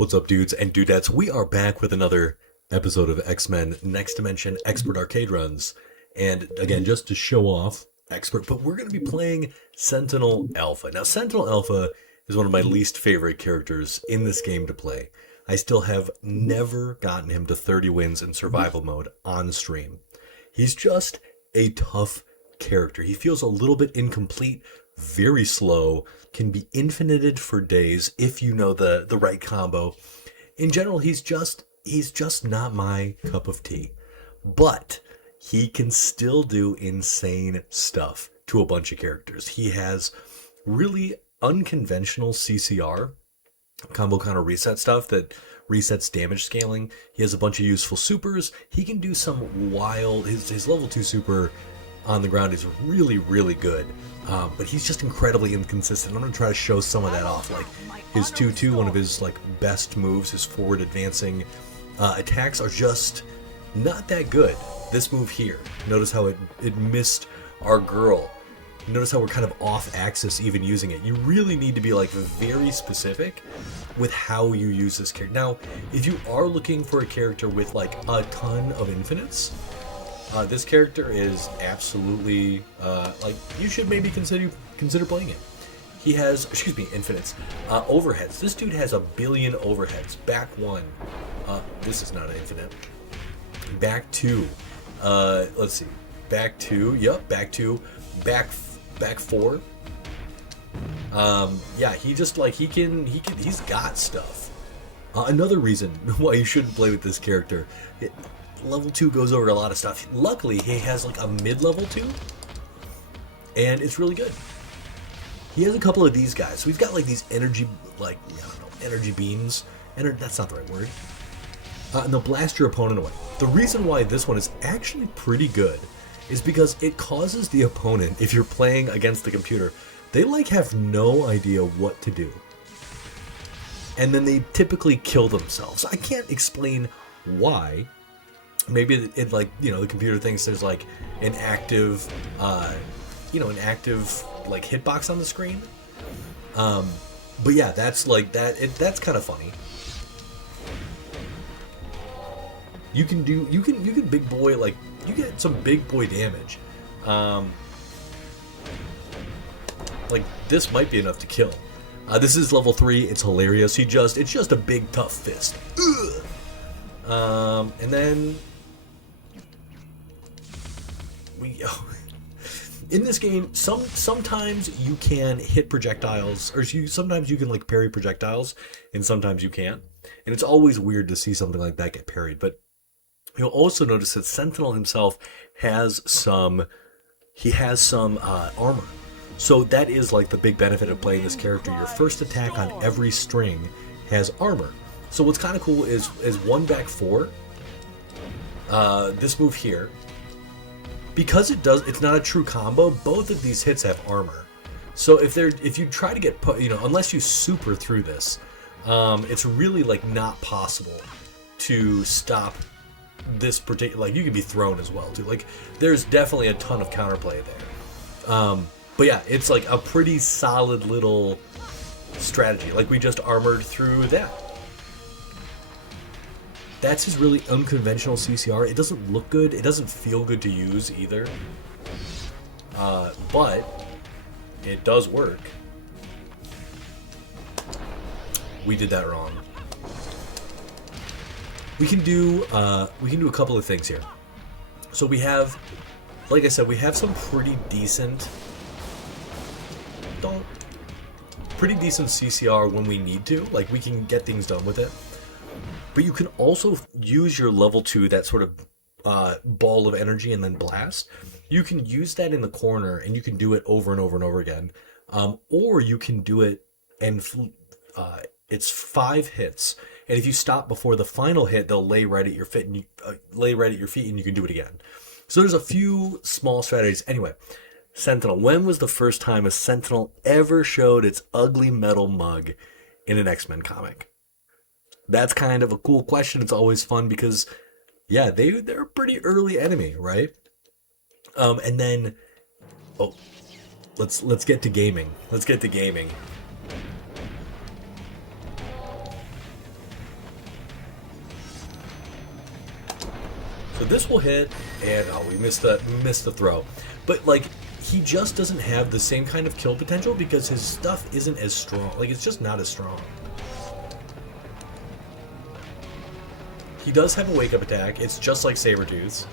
What's up, dudes and dudettes? We are back with another episode of X-Men Next Dimension Expert Arcade Runs. And again, just to show off Expert, but we're going to be playing Sentinel Alpha. Now, Sentinel Alpha is one of my least favorite characters in this game to play. I still have never gotten him to 30 wins in survival mode on stream. He's just a tough character. He feels a little bit incomplete, very slow, can be infinited for days if you know the right combo. In general, he's just not my cup of tea. But he can still do insane stuff to a bunch of characters. He has really unconventional CCR, combo counter reset stuff that resets damage scaling. He has a bunch of useful supers. He can do some wild, his level 2 super on the ground is really, really good. But he's just incredibly inconsistent. I'm going to try to show some of that off. Like his 2-2, one of his best moves, his forward advancing attacks are just not that good. This move here, notice how it missed our girl. Notice how we're kind of off axis even using it. You really need to be very specific with how you use this character. Now, if you are looking for a character with a ton of infinites, this character is absolutely, you should maybe consider playing it. He has, infinites. Overheads. This dude has 1 billion overheads. Back 1. This is not an infinite. Back 2. Let's see. Back 2. Yep, back 2. Back 4. Yeah, he just, he's got stuff. Another reason why you shouldn't play with this character, level 2 goes over a lot of stuff. Luckily, he has a mid-level 2, and it's really good. He has a couple of these guys. So he's got these energy, energy beams. That's not the right word. And they'll blast your opponent away. The reason why this one is actually pretty good is because it causes the opponent, if you're playing against the computer, they have no idea what to do. And then they typically kill themselves. I can't explain why. Maybe it the computer thinks there's an active, hitbox on the screen. But yeah, that's that's kind of funny. You can big boy, you get some big boy damage. This might be enough to kill. This is level 3. It's hilarious. It's just a big tough fist. Ugh. And then in this game, sometimes you can hit projectiles, or sometimes you can parry projectiles, and sometimes you can't. And it's always weird to see something like that get parried. But you'll also notice that Sentinel himself has some armor. So that is the big benefit of playing this character. Your first attack on every string has armor. So what's kind of cool is 1 back 4. This move here, because it's not a true combo. Both of these hits have armor. So if you try to get unless you super through this, it's really not possible to stop this particular. You can be thrown as well too. There's definitely a ton of counterplay there. But yeah, it's a pretty solid little strategy. We just armored through that. That's his really unconventional CCR. It doesn't look good. It doesn't feel good to use either. But it does work. We did that wrong. We can do a couple of things here. So we have, like I said, we have some pretty decent CCR when we need to. We can get things done with it. But you can also use your level 2, that sort of ball of energy, and then blast. You can use that in the corner, and you can do it over and over and over again. Or you can do it, and it's 5 hits. And if you stop before the final hit, they'll lay right at your feet, and you can do it again. So there's a few small strategies. Anyway, Sentinel. When was the first time a Sentinel ever showed its ugly metal mug in an X-Men comic? That's kind of a cool question. It's always fun because, yeah, they're a pretty early enemy, right? And then, let's get to gaming. So this will hit, and oh, we missed the throw. But like, he just doesn't have the same kind of kill potential because his stuff isn't as strong. Like, it's just not as strong. He does have a wake-up attack. It's just like Sabretooth's.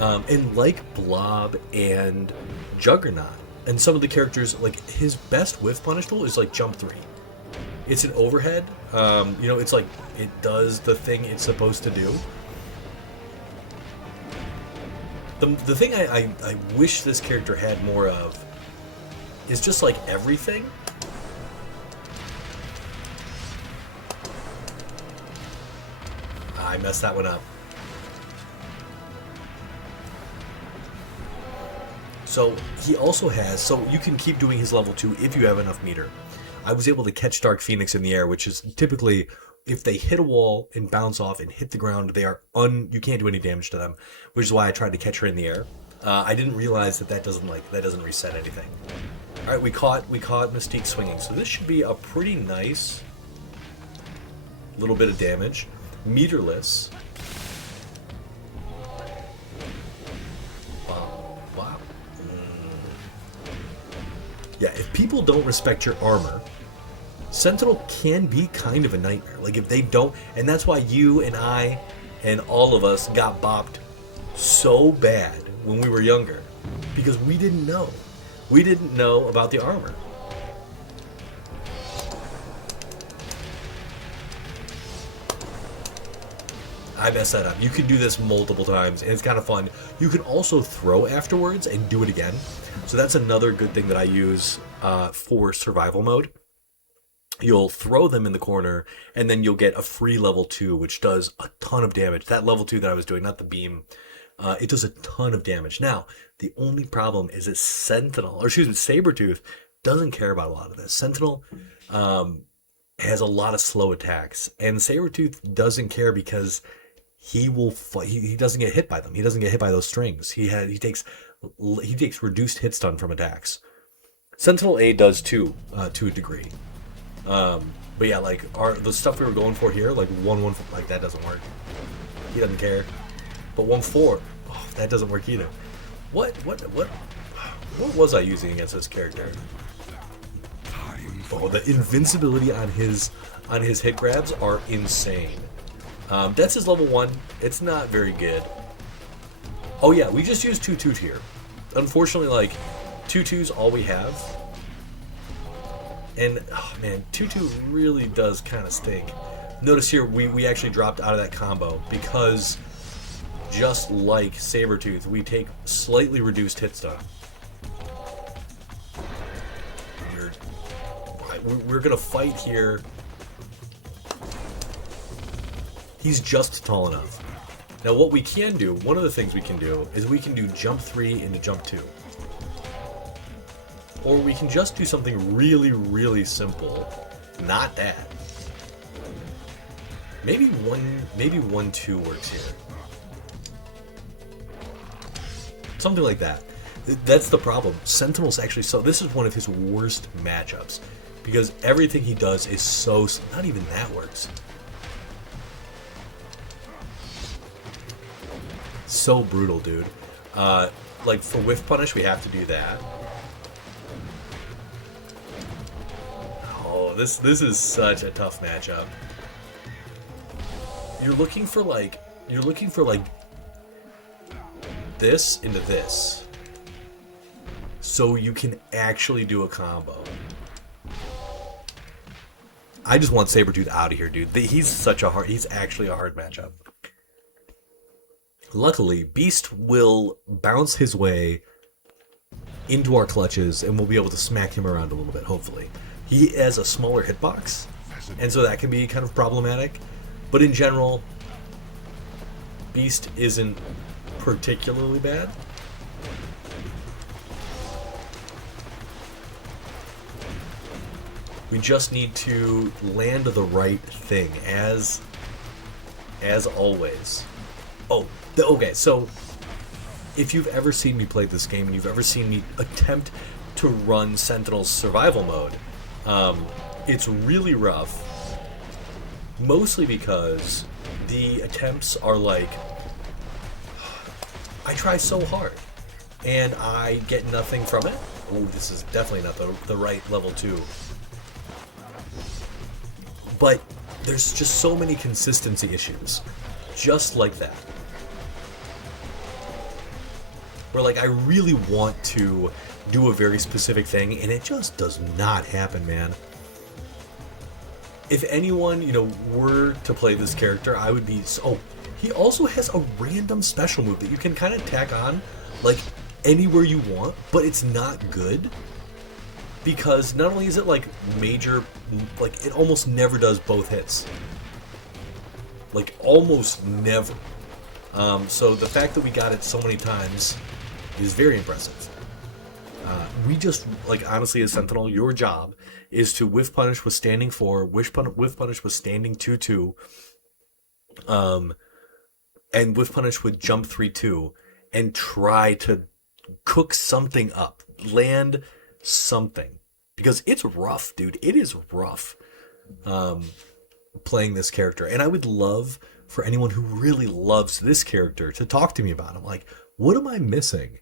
And like Blob and Juggernaut, and some of the characters, like, his best whiff punish tool is like Jump 3. It's an overhead. You know, it's like, it does the thing it's supposed to do. The thing I wish this character had more of is just like everything. I messed that one up. So he also has, so you can keep doing his level 2 if you have enough meter. I was able to catch Dark Phoenix in the air, which is typically, if they hit a wall and bounce off and hit the ground, they are you can't do any damage to them, which is why I tried to catch her in the air. I didn't realize that doesn't reset anything. All right, we caught Mystique swinging, so this should be a pretty nice little bit of damage. Meterless. Wow. Yeah, if people don't respect your armor, Sentinel can be kind of a nightmare. Like, if they don't, and that's why you and I and all of us got bopped so bad when we were younger, because we didn't know. We didn't know about the armor. I messed that up. You can do this multiple times, and it's kind of fun. You can also throw afterwards and do it again. So that's another good thing that I use for survival mode. You'll throw them in the corner, and then you'll get a free level 2, which does a ton of damage. That level 2 that I was doing, not the beam, it does a ton of damage. Now, the only problem is that Sabretooth doesn't care about a lot of this. Sentinel has a lot of slow attacks, and Sabretooth doesn't care because he will fight. He doesn't get hit by them. He doesn't get hit by those strings. He takes reduced hit stun from attacks. Sentinel A does too, to a degree. But yeah, like the stuff we were going for here, like 1-1, like that doesn't work. He doesn't care. But 1-4, oh, that doesn't work either. What was I using against this character? Oh, the invincibility on his hit grabs are insane. That's his level 1. It's not very good. Oh yeah, we just used 2/2 here. Unfortunately, like 2/2's all we have. And oh man, 2/2 really does kind of stink. Notice here we actually dropped out of that combo because just like Sabretooth, we take slightly reduced hit stun. We're gonna fight here. He's just tall enough. Now what we can do, one of the things we can do, is we can do jump 3 into jump 2. Or we can just do something really, really simple. Not that. Maybe 1-2 works here. Something like that. That's the problem. Sentinel's actually this is one of his worst matchups. Because everything he does is so... Not even that works. So brutal, dude. Like, for whiff punish, we have to do that. Oh, this is such a tough matchup. You're looking for, like... this into this. So you can actually do a combo. I just want Sabretooth out of here, dude. He's actually a hard matchup. Luckily, Beast will bounce his way into our clutches, and we'll be able to smack him around a little bit, hopefully. He has a smaller hitbox, and so that can be kind of problematic. But in general, Beast isn't particularly bad. We just need to land the right thing, as always. Oh, okay, so if you've ever seen me play this game and you've ever seen me attempt to run Sentinel's survival mode, it's really rough, mostly because the attempts are like I try so hard, and I get nothing from it. Oh, this is definitely not the right level 2. But there's just so many consistency issues, just like that. Where, like, I really want to do a very specific thing, and it just does not happen, man. If anyone, you know, were to play this character, I would be so... Oh, he also has a random special move that you can kind of tack on, like, anywhere you want, but it's not good. Because not only is it, like, major... Like, it almost never does both hits. Like, almost never. So the fact that we got it so many times is very impressive. We just, like, honestly, as Sentinel, your job is to whiff punish with standing 4, whiff punish with standing 2-2, and whiff punish with jump 3-2, and try to cook something up, land something, because it's rough, dude. It is rough playing this character, and I would love for anyone who really loves this character to talk to me about him. Like, what am I missing?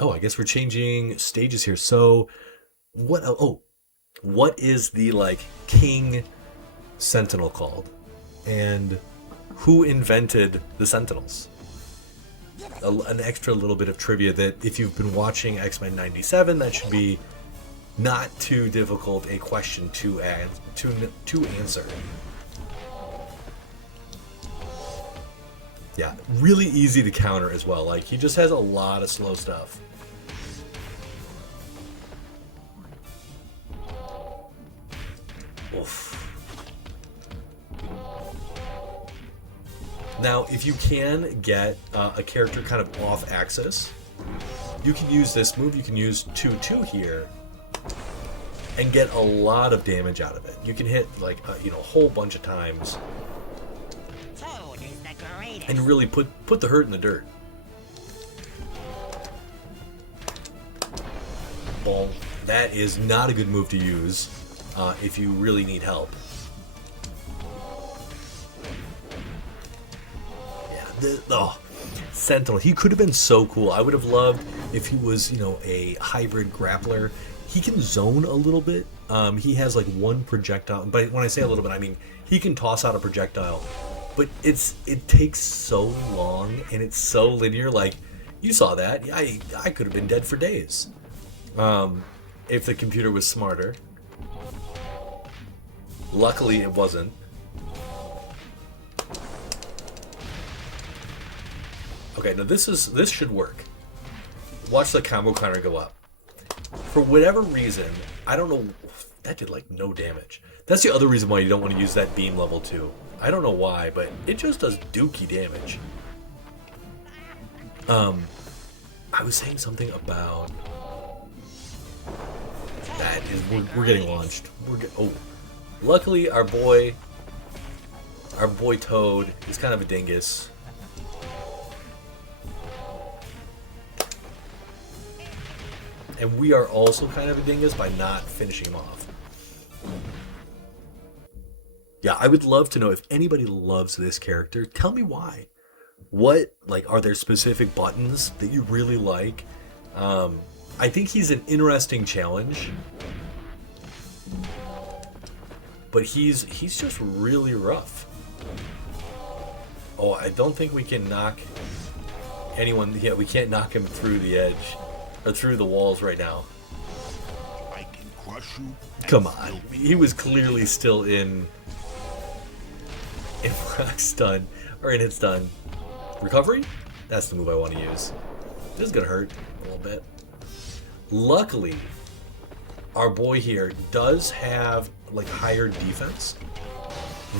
Oh, I guess we're changing stages here. So, what? Oh, what is the, like, King Sentinel called? And who invented the Sentinels? An extra little bit of trivia that, if you've been watching X-Men 97, that should be not too difficult a question to answer. Yeah, really easy to counter as well. Like, he just has a lot of slow stuff. Oof. Now, if you can get a character kind of off axis, you can use this move. You can use 2-2 here and get a lot of damage out of it. You can hit, like, you know, a whole bunch of times and really put the hurt in the dirt. Well, that is not a good move to use if you really need help. Yeah, Sentinel, he could have been so cool. I would have loved if he was, you know, a hybrid grappler. He can zone a little bit. He has, like, one projectile, but when I say a little bit, I mean he can toss out a projectile. But it takes so long, and it's so linear. Like, you saw that. I could have been dead for days if the computer was smarter. Luckily, it wasn't. Okay, now this should work. Watch the combo counter go up. For whatever reason, I don't know. That did, like, no damage. That's the other reason why you don't want to use that beam level 2. I don't know why, but it just does dookie damage. I was saying something about that is we're getting launched. Oh, luckily our boy Toad is kind of a dingus. And we are also kind of a dingus by not finishing him off. Yeah, I would love to know if anybody loves this character. Tell me why. What, like, are there specific buttons that you really like? I think he's an interesting challenge, but he's just really rough. Oh, I don't think we can knock anyone. Yeah, we can't knock him through the edge or through the walls right now. I can crush you. Come on, he was clearly still in rock stun, or in hit stun. Recovery? That's the move I want to use. This is gonna hurt a little bit. Luckily, our boy here does have, like, higher defense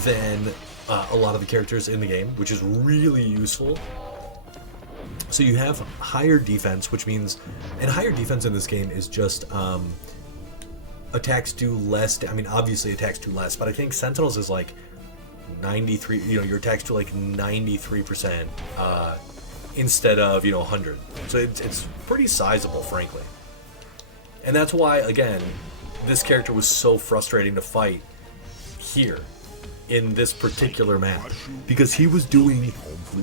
than a lot of the characters in the game, which is really useful. So you have higher defense, which means, and higher defense in this game is just attacks do less. I mean, obviously attacks do less, but I think Sentinels is like 93. You know, your attacks do like 93% instead of, you know, 100. So it's pretty sizable, frankly. And that's why, again, this character was so frustrating to fight here, in this particular map because he was doing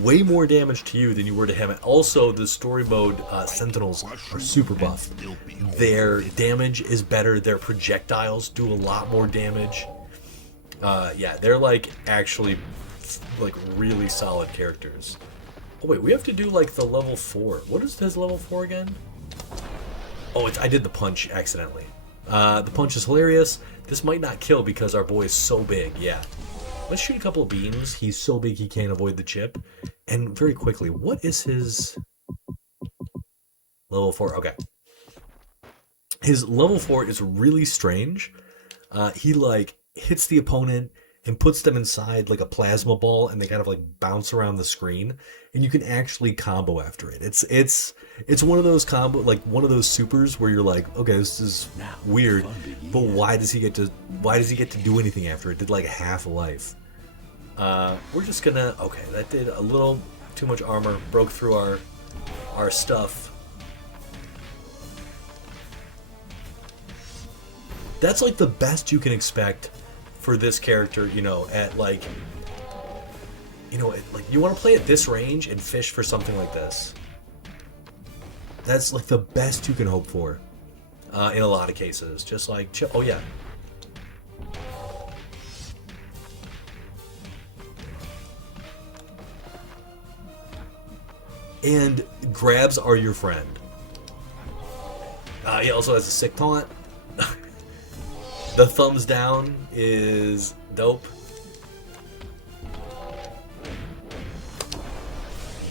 way more damage to you than you were to him. And also, the story mode Sentinels are super buff. Their damage is better. Their projectiles do a lot more damage. Yeah, they're like actually like really solid characters. Oh wait, we have to do like the level 4. What is his level 4 again? Oh, I did the punch accidentally. The punch is hilarious. This might not kill because our boy is so big. Yeah. Let's shoot a couple of beams. He's so big he can't avoid the chip. And very quickly, what is his level 4? Okay. His level 4 is really strange. He like hits the opponent and puts them inside like a plasma ball, and they kind of like bounce around the screen, and you can actually combo after it. It's one of those combo, like one of those supers where you're like, okay, this is weird, but why does he get to do anything after it? Did like half a life. We're just gonna, okay, that did a little too much armor, broke through our stuff. That's like the best you can expect for this character, you know, at like, you know, like you want to play at this range and fish for something like this. That's like the best you can hope for in a lot of cases. Just like, oh yeah. And grabs are your friend. He also has a sick taunt. The thumbs down is dope.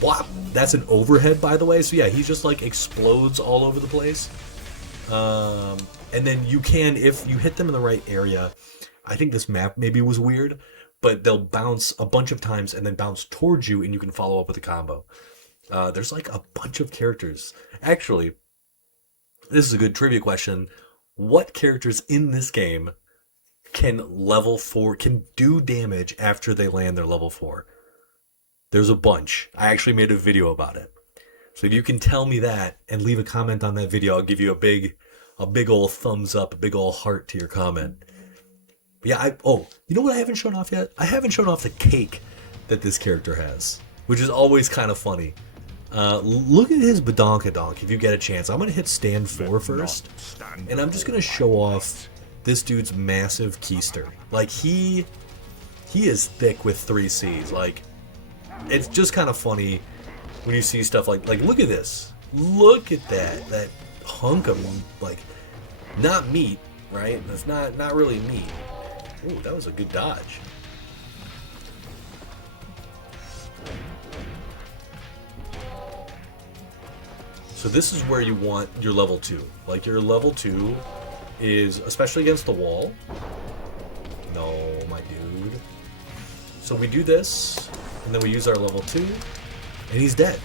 Wow, that's an overhead, by the way. So yeah, he just like explodes all over the place. And then you can, if you hit them in the right area, I think this map maybe was weird, but they'll bounce a bunch of times and then bounce towards you, and you can follow up with a combo. There's like a bunch of characters. Actually, this is a good trivia question. What characters in this game can do damage after they land their level 4? There's a bunch. I actually made a video about it. So if you can tell me that and leave a comment on that video, I'll give you a big old thumbs up, a big old heart to your comment. But yeah, you know what I haven't shown off yet? I haven't shown off the cake that this character has, which is always kind of funny. Look at his badonkadonk if you get a chance. I'm going to hit stand 4 first, and I'm just going to show off this dude's massive keister. Like, he is thick with 3 Cs. Like, it's just kind of funny when you see stuff like look at this. Look at that hunk of, like, not meat, right? That's not really meat. Ooh, that was a good dodge. So this is where you want your level 2. Like, your level 2 is, especially against the wall. No, my dude. So we do this, and then we use our level 2, and he's dead.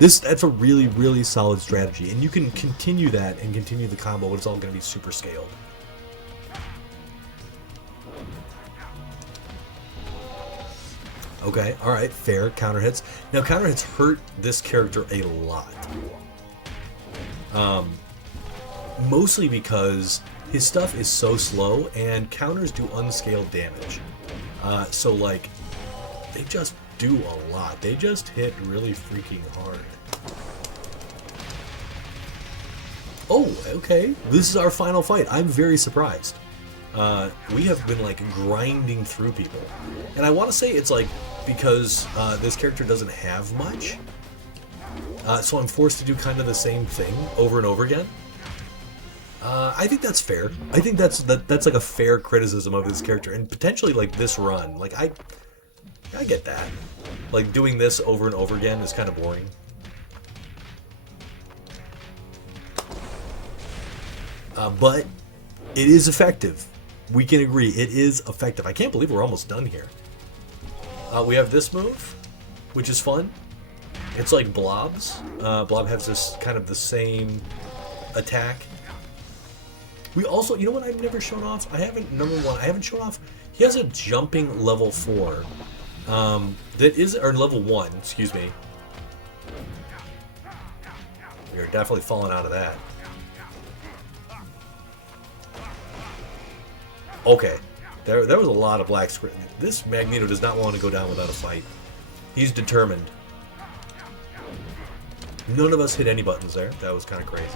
That's a really, really solid strategy. And you can continue that and continue the combo, but it's all going to be super scaled. Okay, alright, fair. Counter hits. Now, counter hits hurt this character a lot. Mostly because his stuff is so slow, and counters do unscaled damage. So, like, they just do a lot. They just hit really freaking hard. Oh, okay. This is our final fight. I'm very surprised. We have been, like, grinding through people. And I want to say it's, like, because this character doesn't have much. So I'm forced to do kind of the same thing over and over again. I think that's fair. I think that's like a fair criticism of this character, and potentially like this run. Like I get that. Like doing this over and over again is kind of boring. But it is effective. We can agree it is effective. I can't believe we're almost done here. We have this move, which is fun. It's like Blob's. Blob has this kind of the same attack. We also, you know what I've never shown off? I haven't shown off. He has a jumping level 4. That is, or level 1, excuse me. We are definitely falling out of that. Okay. There was a lot of black screen. This Magneto does not want to go down without a fight. He's determined. None of us hit any buttons there. That was kind of crazy.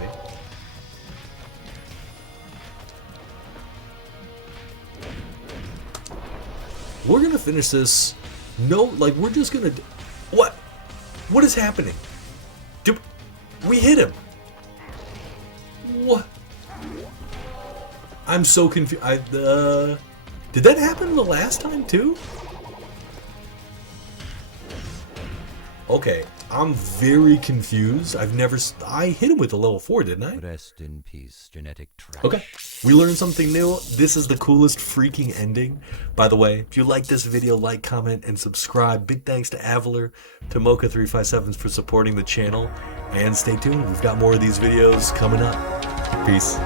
We're gonna finish this. No, like, we're just gonna... What? What is happening? We hit him. What? I'm so confused. Did that happen the last time too? Okay, I'm very confused. I hit him with a level 4, didn't I? Rest in peace, genetic trash. Okay, we learned something new. This is the coolest freaking ending. By the way, if you like this video, like, comment, and subscribe. Big thanks to Avaler, to Mocha357s for supporting the channel. And stay tuned, we've got more of these videos coming up. Peace.